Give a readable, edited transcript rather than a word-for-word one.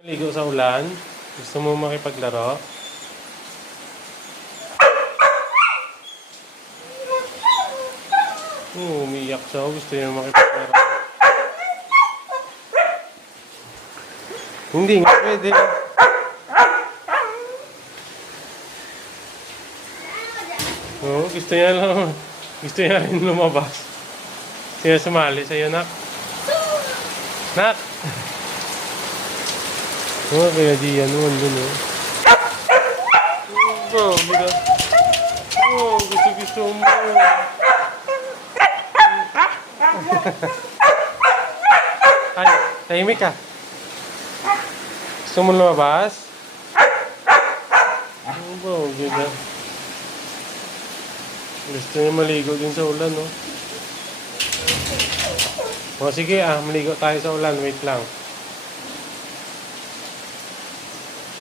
Maligo sa ulan? Gusto mo makipaglaro? Umiiyak siya. Gusto niya makipaglaro. Hindi nga pwede. Gusto niya lang. Gusto niya rin lumabas. Siya sumali sa'yo, nak. Nak! Kaya di yan naman dun, gusto mo. Ay, tahimik ka. Gusto mo lumabas? Gusto niya maligo din sa ulan, no? O sige, maligo tayo sa ulan. Wait lang.